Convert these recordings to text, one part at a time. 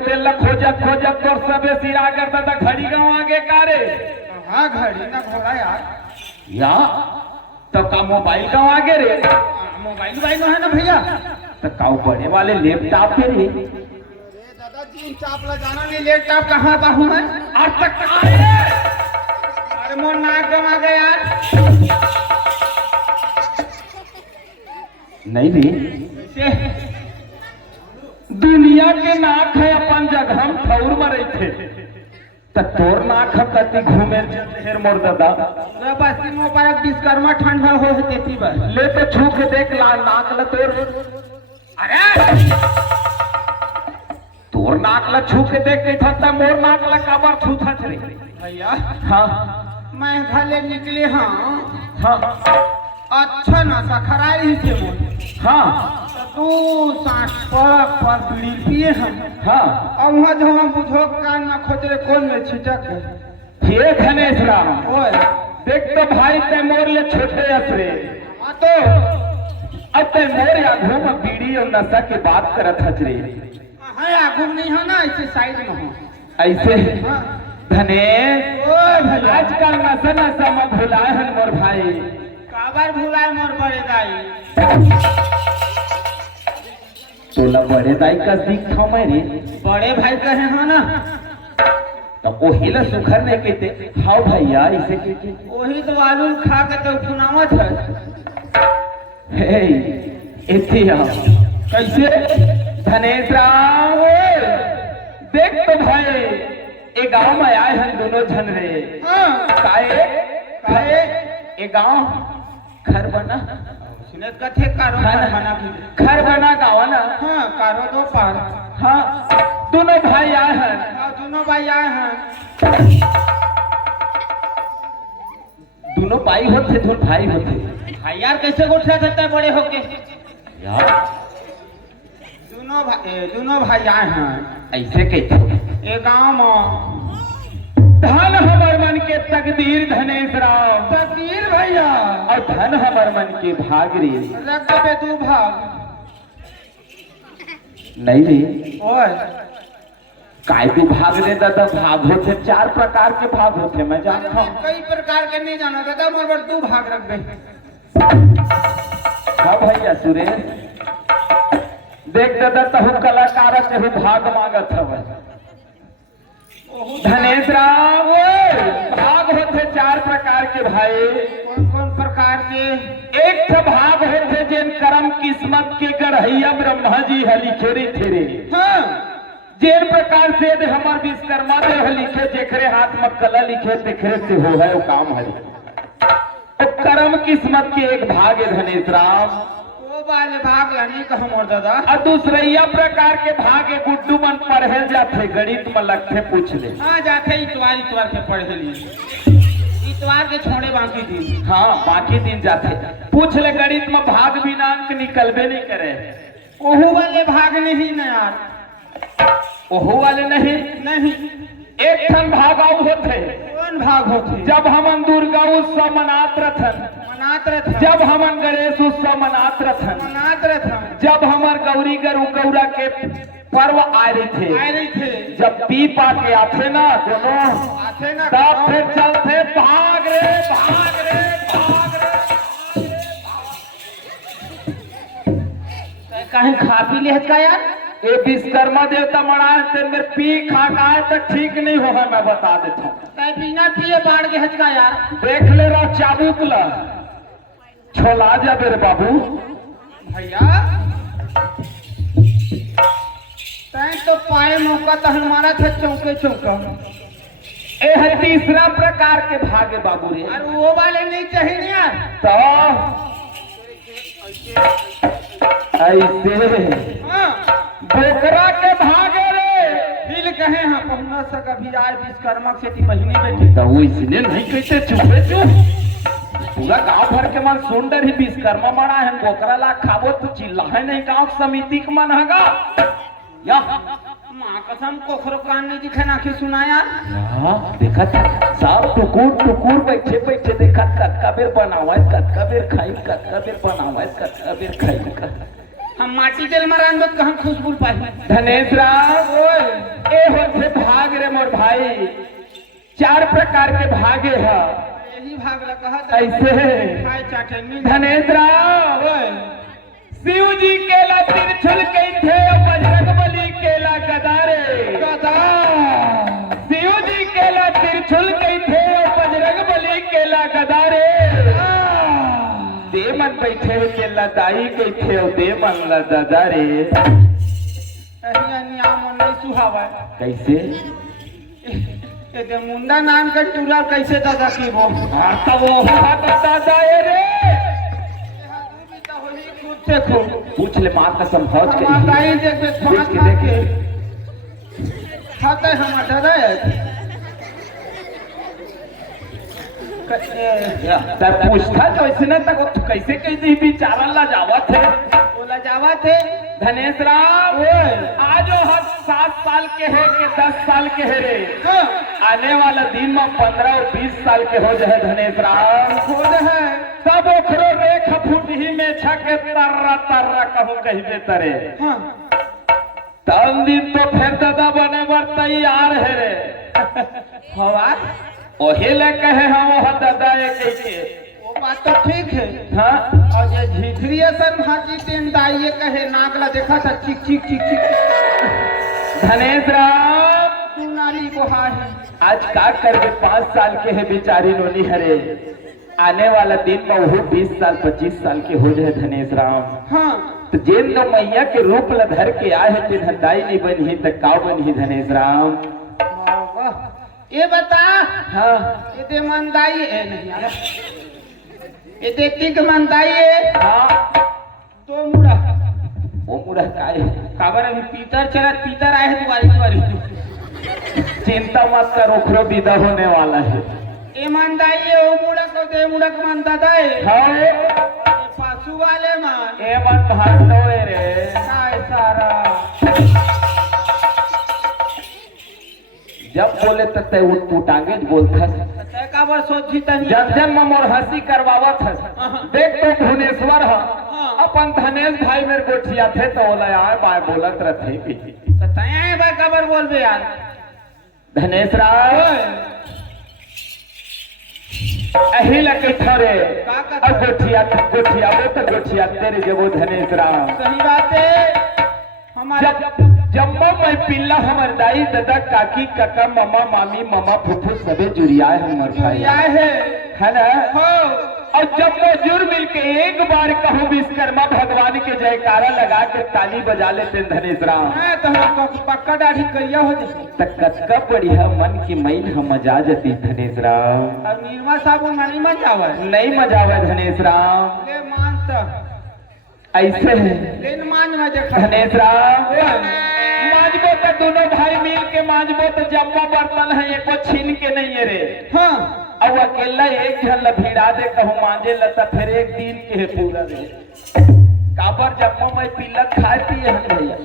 तेल ला खोजत खोजत तोर सबे सिरा करता था घड़ी गाँव आगे कारे। हाँ घड़ी ना घोड़ा यार। या तो का मोबाइल गाँव आगे रे। मोबाइल वाइल है ना भैया। तो काऊ बड़े वाले लैपटॉप पे रे। दादा जीन चाप ला जाना नहीं लैपटॉप कहाँ बाहू है। आज तक अरे मोर नाक गवा गया यार। नहीं रे दुनिया के नाक है अपन जगह हम ठौर में रहे थे तो तोर नाक हम कति घूमे ढेर मोर दादा बस मो पर विश्वकर्मा ठंडा हो देती बस ले तो छू के देख ला नाक ला तोर। अरे तोर नाक ला छू के देख के था मोर नाक ला काबर छू था रे भैया। हाँ मैं घले निकले हाँ। हाँ अच्छा ना सखराई ही से मोर। हाँ तू सांस पर बीड़ी पिए हम। हाँ अब वहाँ जो हम बुझो कान ना खोज रे कौन में छिटक है। ये धनेश राम ओए देख तो भाई ते मोर ले छोटे असरे हाँ तो अब ते मोर या घूम बीड़ी और नशा की बात करत हज रे। हाँ आगू नहीं हो ना ऐसे साइड में हो ऐसे हाँ। धनेश ओए भैया आजकल नशा नशा में भुलाए हन मोर भाई। काबर भुलाए मोर बड़े दाई। तोला बड़े दाई का सीख था मैं रे। बड़े भाई कहे हो ना तो वो हिला सुखर नहीं कहते हाँ भैया इसे कहते वही तो आलू खा के तो सुनावत है। हे इथे आ कैसे धनेश राम देख तो भाई ए गांव में आए हैं दोनों जन रे। हाँ काहे काहे ए गांव घर बना सुनत कथे कारो बना भी घर बना गाँव ना। हाँ कारो दो पार हाँ दोनों भाई आए हैं। हाँ दोनों भाई आए हैं। दोनों भाई होते दोनों भाई होते भाई यार कैसे गोठा देता है बड़े होके। यार दोनों भाई आए हैं ऐसे कहते ये गाँव में। धन हमर मन के तकदीर धनेश राम तकदीर भैया और धन हमर मन के भाग रे। रख दे तू भाग। नहीं रे ओए काय तू भाग दे दादा भाग होते चार प्रकार के भाग होते मैं जानता हूँ। कई प्रकार के नहीं जाना दादा मोर तू भाग रख दे। हाँ भैया सुरेश देख दादा तहु कलाकार से भाग मांगत हवे। धनेश राम भाग होते चार प्रकार के भाई। कौन कौन प्रकार के। एक तो भाग होते जिन कर्म किस्मत के गढ़ैया ब्रह्मा जी हली खेरे थे। हाँ जिन प्रकार से हमार विश्वकर्मा देव लिखे जेखरे हाथ में कला लिखे तेखरे से हो है वो काम हरी। तो कर्म किस्मत के एक भाग है धनेश राम। वो वाले भाग लानी कहा मोर दादा। और दूसरा प्रकार के भाग है गुड्डू मन पढ़े जाते गणित में लगते पूछ ले। हाँ जाते इतवार के पढ़े लिए इतवार के छोड़े बाकी दिन। हाँ बाकी दिन जाते पूछ ले गणित में भाग बिना अंक निकलबे नहीं करे। ओहू वाले भाग नहीं ना यार। ओहू वाले नहीं नहीं एक ठन भाग आउ होते। कौन भाग होते। जब हमन दुर्गा उत्सव मनात रथन मनात रहता। जब हमन गणेश उत्सव मनात रथन मनात रहता। जब हमार गौरी गौरा के पर्व आ रहे थे जब पी पा के आते ना दोनों आते ना तब फिर चलते भाग रे भाग रे भाग रे। कहीं खा पी ले का यार। ये विश्वकर्मा देवता मनाए थे मेरे पी खा खाए तो ठीक नहीं होगा मैं बता देता हूँ। कहीं बिना पिए बाढ़ के हचका यार। देख ले रहा चाबुक ला छोला जा मेरे बाबू। भैया तैं तो पाए मौका तो हमारा था चौके चौका। ए है तीसरा प्रकार के भागे बाबू रे। और वो वाले नहीं चाहिए ना यार। तो ऐसे हाँ बोकरा के भागे रे। हिल कहे हाँ पहुना से कभी आए विश्वकर्मा से थी बहिनी बेटी। तो वो इसने नहीं कहते चुपे चुप पूरा गांव भर के मन सुंदर ही विश्वकर्मा बना है बोकरा ला खाबो तो चिल्ला है नहीं गांव समिति का मन हगा या माँ कसम कोखरो कान नहीं दिखे नाखी सुना यार। देखा सब टुकुर टुकुर बैठे बैठे देखा कतका बेर बनावा कतका बेर खाई कतका बेर बनावा कतका बेर खाई हम माटी तेल मरान दो कहाँ खुशबू पाई धनेश राम ए होते भाग रे मोर भाई, 4 प्रकार के भागे है। यही भाग ला कहा ऐसे खाए चाटनी धनेश राम शिव जी केला तिरछुल कई थे बजरंग बली केला गदारे गदा शिव जी केला तिरछुल कई थे बजरंग बली केला गदारे दे मन बैठे के लदाई कई थे दे मन लदारे नियम नहीं सुहावा कैसे ये दे मुंडा नाम का टूला कैसे दादा की वो तो वो दादा रे देखो पूछ ले माँ कसम भौज के हमारा देख के खाना खा के खाता है हमारा दादा है तब पूछता तो ऐसे ना तक तो कैसे कैसे बेचारा ला जावत है बोला जावा थे धनेश राम आज हर 7 साल के है कि 10 साल के है रे हाँ। आने वाला दिन में 15 और 20 साल के हो जाए धनेश राम खोद है तब ओखरो रेख फुट ही में छके तर्रा तर्रा कहूँ कहबे तरे हाँ। तब दिन तो फिर दादा बने बर तैयार है रे हवा ओहे ले कहे हम वह दादा ये कैसे वो बात तो ठीक है हाँ और ये झिझरी सन हाथी तेन दाइये कहे नागला देखा था चिक चिक चिक चिक धनेश राम तू नाली को है आज का करके 5 साल के है बेचारी नोनी हरे आने वाला दिन में वो 20 साल 25 साल के हो जाए धनेश राम हाँ तो जेन तो मैया के रूप ला धर के आए है तेन हदाई नहीं बनी तो का बनी धनेश राम ये बता हाँ ये दे मंदाई है नहीं यार ये दे तिक मंदाई है हाँ तो मुड़ा वो मुड़ा काय काबर अभी पीतर चला पीतर आए है तुम्हारी चिंता मत कर ओखरो विदा होने वाला है ये मंदाई है वो मुड़ा को दे मुड़ा को मंदा दाए हाँ पासू वाले मान ए मन भागतो रे काय सारा जब बोले तो ते उठांगे बोलता तय काबर सोची तनी जब जब मोर हंसी करवावत है देख तो भुवनेश्वर है अपन धनेश भाई मेरे गोठिया थे तो बोला यार बाय बोलत रहे तय आए भाई काबर बोल बे यार धनेश राव अही लगे थोरे अब गोठिया वो तो गोठिया तेरे जब धनेश राव सही बात है हमारा जब मैं पिल्ला हमार दाई दादा काकी काका मामा मामी मामा फूफू सबे जुड़िया है हमार भाई है ना हो और जब वो जुड़ मिल के एक बार कहूँ विश्वकर्मा भगवान के जयकारा लगा के ताली बजा लेते धनेश राम तो पक्का दाढ़ी करिया हो जैसे तक कतका बढ़िया मन की मैल हम मजा जाती धनेश राम और निर्मा साबुन नहीं मजावा नहीं मजा आवा धनेश राम ले मानता ऐसे है लेन मान मजे धनेश राम मांजबो तो दोनों भाई मिल के मांजबो तो जम्मो बर्तन है एको छीन के नहीं है रे हाँ अब अकेला एक जन ला भिड़ा दे कहूँ मांजे लता फिर एक दिन के है पूरा रे काबर जम्मो मैं पीला खाए पिए हम भैया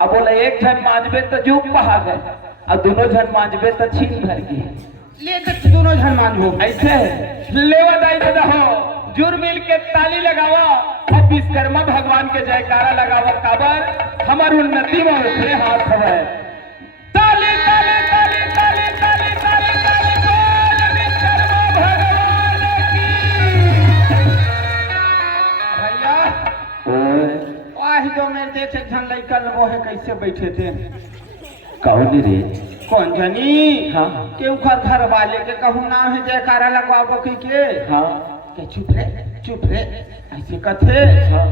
अब बोला एक जन मांजबे तो जुग पहा गए और दोनों जन मांजबे तो छीन भर गए लेकर दोनों जन मांजो ऐसे लेवा दाई दादा हो जुर मिल के ताली लगावा और विश्वकर्मा भगवान के जयकारा लगावा काबर हमार उन्नति में उठे हाथ हवे ताली ताली ताली ताली ताली ताली ताली बोल विश्वकर्मा भगवान की भैया वाह जो मेरे देखे झन लइका वो है कैसे बैठे थे कौन रे कौन जनी हाँ के घर वाले के कहूँ नाम है जयकारा लगवाबो के हाँ के चुप रे ऐसे कथे हाँ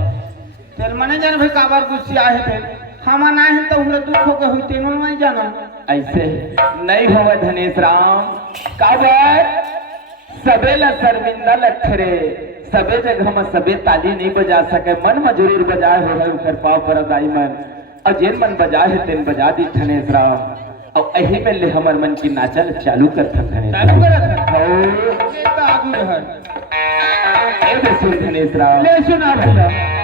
तेल मने जान भाई काबर गुस्सा है थे हम ना है तो हमरे दुख हो गए हुई तेनो नहीं जाना ऐसे नहीं होवे धनेश राम काबर सबे ला शर्मिंदा लखरे सबे जगह में सबे ताली नहीं बजा सके मन में जरूर बजाए हो है उकर पाव पर दाई मन और जेन मन बजाए है तेन बजा दी धनेश राम और यही में ले हमर मन की नाचल चालू कर धनेश चालू करत हो ये तो आगू रहल ए दे सुन धनेश राम ले सुना भैया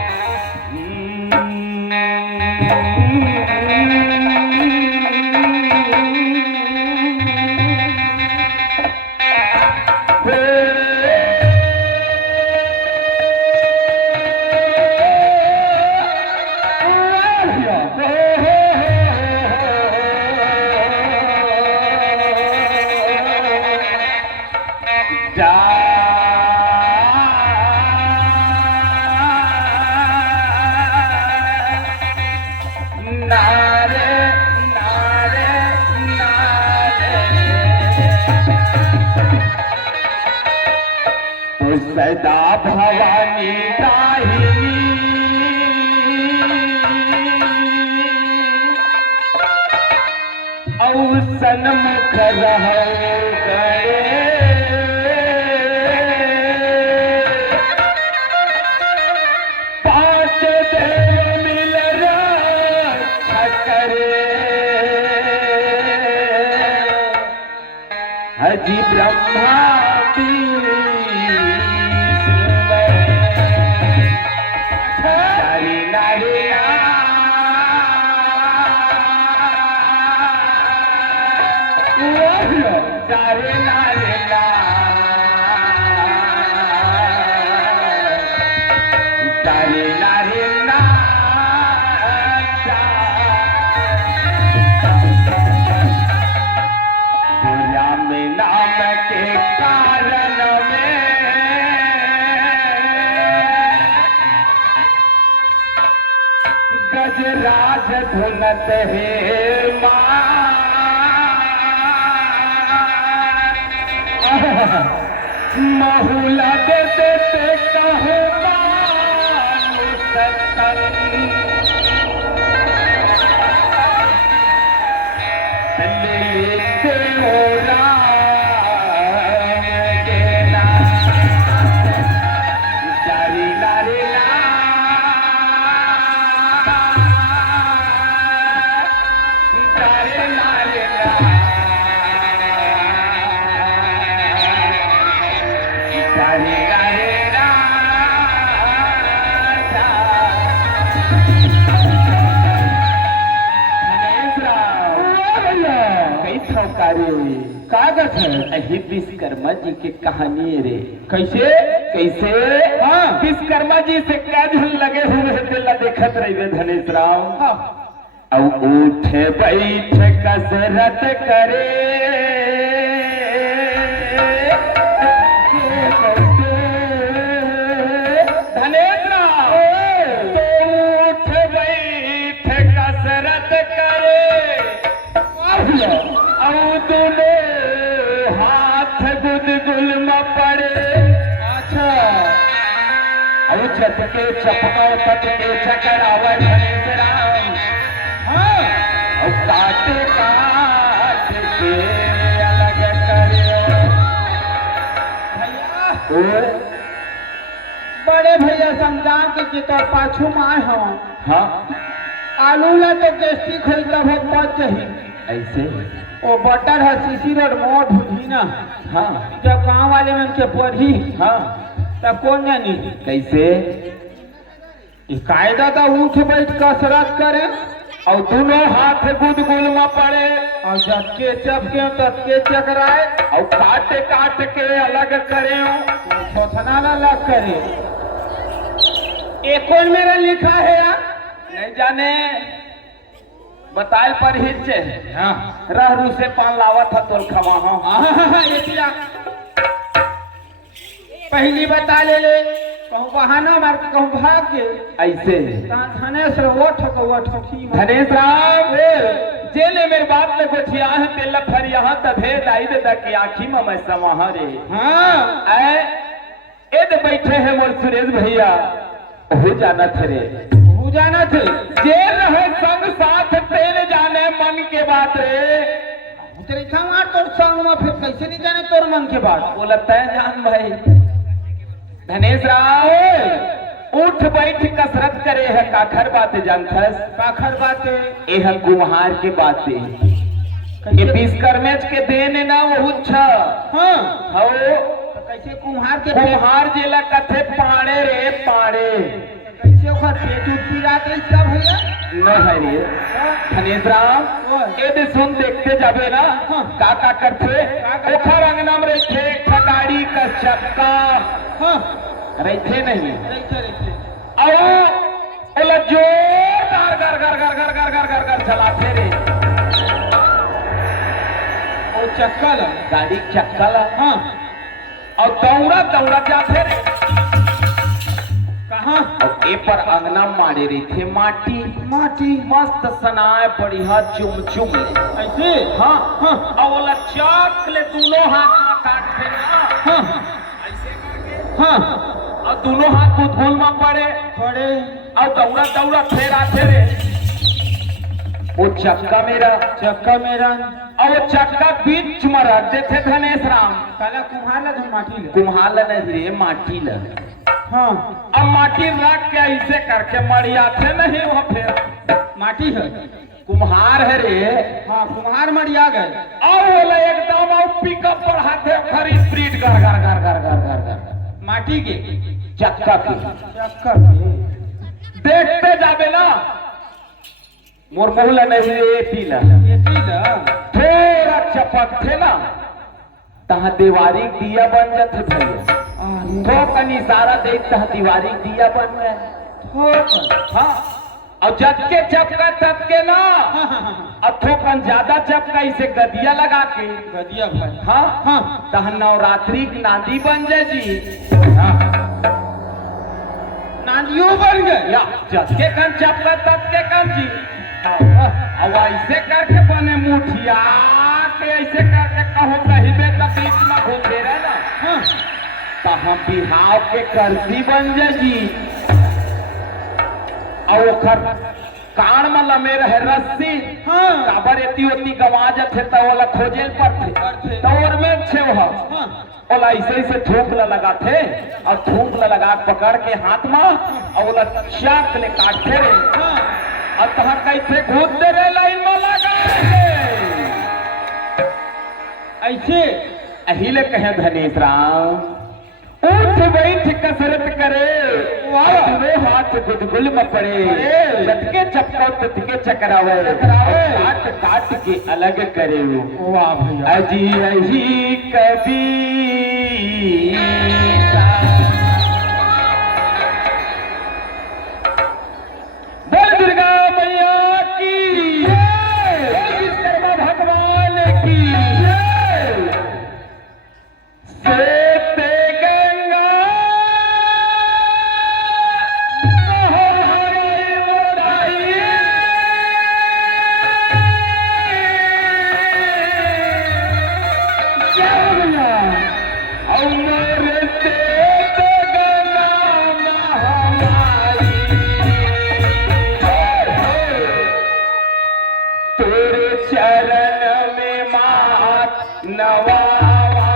जा नारे नारे नारे तो सदा भवानी दाहिनी सन्मुख रहो गए पांच देव मिल रक्षा करे हजी ब्रह्मा नारे नारे नारे नारे ना दुनिया में नाम के कारण में गजराज धुनत है माँ महुला देते कहो लेते हो जारी नारे कागज है विश्वकर्मा जी की कहानी रे कैसे कैसे हाँ विश्वकर्मा जी से क्या धन लगे हुए दिल देखत रहे धनेश राम अब उठे बैठ कसरत करे धनेश राम उठ बैठ कसरत करे दोनों हाथ गुदगुल में पड़े अच्छा अब छत के चपका तट के चकरावे धनेश राम हाँ अब काटे काट के अलग करे भैया बड़े भैया समझा के तो पाछू में आए हो हाँ आलू ला तो गेस्टिक है तब पच चाहिए ऐसे वो बटर है सीसी रोड मोड़ ढूंढी ना हाँ जब गांव वाले में उनके पढ़ी हाँ तब कौन जानी कैसे कायदा तो उठ बैठ कसरत करे और दोनों हाथ गुदगुल में पड़े और जब केचप के तब के चकराए और काट काट के अलग करे छोथना अलग करे एक और मेरा लिखा है यार नहीं जाने बताल पर हिचे हाँ रहरू से पान लावा था तोल खवा पहली बता ले कहूँ बहाना मार के कहूँ भाग के ऐसे धनेश धनेश राम जेले मेरे बाप ने गोठिया है तेल फर यहाँ तभे लाई दे की आँखी में मैं समाह रे हाँ एद बैठे हैं मोर सुरेश भैया हो जाना थे रे हो जाना थे जेल रहे संग साथ तेरे जाने मन के बात रे तेरे तोर संग में फिर कैसे नहीं जाने तोर मन के बात बोलता है जान भाई धनेश राव उठ बैठ कसरत करे है काखर बातें जानथस काखर बातें ये है कुम्हार के बातें ये विश्वकर्मा के देने ना वो हाँ हो कैसे कुम्हार के कुम्हार जेला कथे पाड़े रे पाड़े कैसे ओकर पेट उठ पिरात है सब भैया न है रे धनेश राम ए दे सुन देखते जाबे ना का करथे ओखर अंगना में रखे खगाड़ी का चक्का हाँ रहते नहीं रहते और ओला जोरदार कर कर कर कर कर कर कर कर चलाते रे और चक्का ला गाड़ी चक्का ला हाँ और दौड़ा दौड़ा जाते रे कहाँ और ए पर अंगना मारे रही थे माटी माटी मस्त सनाए बढ़िया चुम चुम ले ऐसे हाँ हाँ और बोला चाक ले दोनों हाथ में काट थे ना हाँ ऐसे करके हाँ और दोनों हाथ को धूल में पड़े थोड़े और दौड़ा दौड़ा फिर आते रे वो चक्का मेरा और वो चक्का बीच में रख देते धनेश राम काला कुम्हार ला धन माटी ले कुम्हार ला नहीं रे माटी ला हाँ अब माटी रख के ऐसे करके मरियाते नहीं वहाँ फिर माटी है कुम्हार है रे हाँ कुम्हार मरिया गए और बोला एकदम और पिकअप पर हाथे खरी स्पीड कर कर कर कर कर कर कर माटी के चक्का की चक्कर के देखते जाबे ना मोर बहुला नहीं रे पीला ये की ला थोड़ा चपक थे ना तहाँ दीवारी दिया बन जाते भैया तो कनी सारा देख तहाँ दीवारी दिया बन गए हाँ और जबके चपका तबके ना अब थोकन ज्यादा चपका इसे गदिया लगा के गदिया भाई हाँ हाँ तहाँ नवरात्रि की नांदी बन जाए जी नानियों बन गए या जबके कन चपका तबके कन जी अब ऐसे करके बने मुठिया के ऐसे करके कहो कहिबे तो बीच में घूमे रहे ना हाँ तहाँ बिहाव के कर्जी बन जाए जी और ओखर कान में लमे रहे रस्सी हाँ काबर एती ओती गवा जाते तो वाला खोजेल पड़ते तो और में छे वह हाँ ओला ऐसे ऐसे थूक ला लगाते और थूक ला लगा पकड़ के हाथ में और ओला चाक ले काटते रे हाँ और तहाँ कैसे घूद दे रे लाइन में लगा ऐसे अहिले कहे धनेश राम उठ बैठ कसरत करे दोनों हाथ गुदगुल में पड़े चटके चपका तटके चकरावे काट काट के अलग करे वाह भैया अजी अजी कभी बोल दुर्गा मैया की बोल विश्वकर्मा भगवान की सेते गंगा हमारी मोराई और सेते गंगा महामारी तेरे चरण में मात नवावा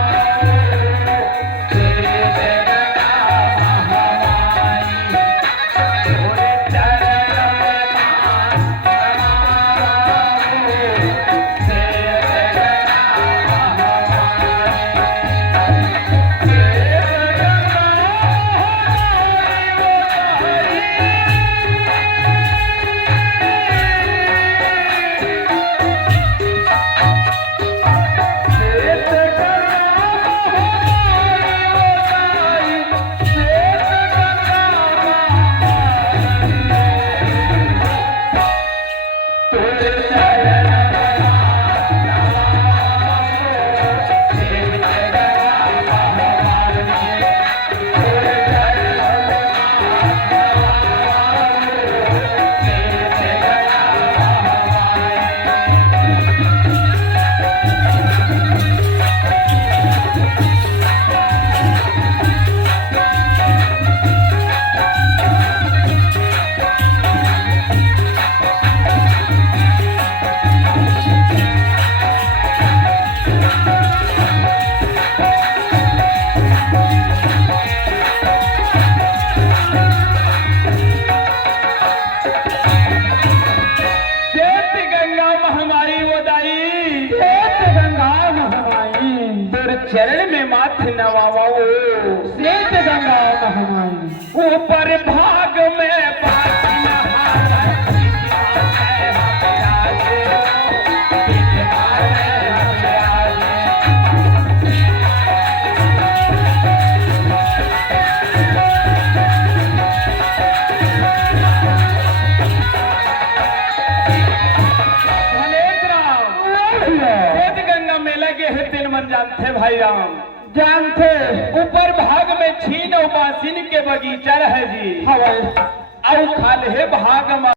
चरण में माथ नवाओ श्वेत गंगा महामाई ऊपर भाग में बात गंगा में लगे है दिन मन जानते भाई राम जानते ऊपर भाग में छीन और बासिन के बगीचा रहे जी हवे और खाले भाग में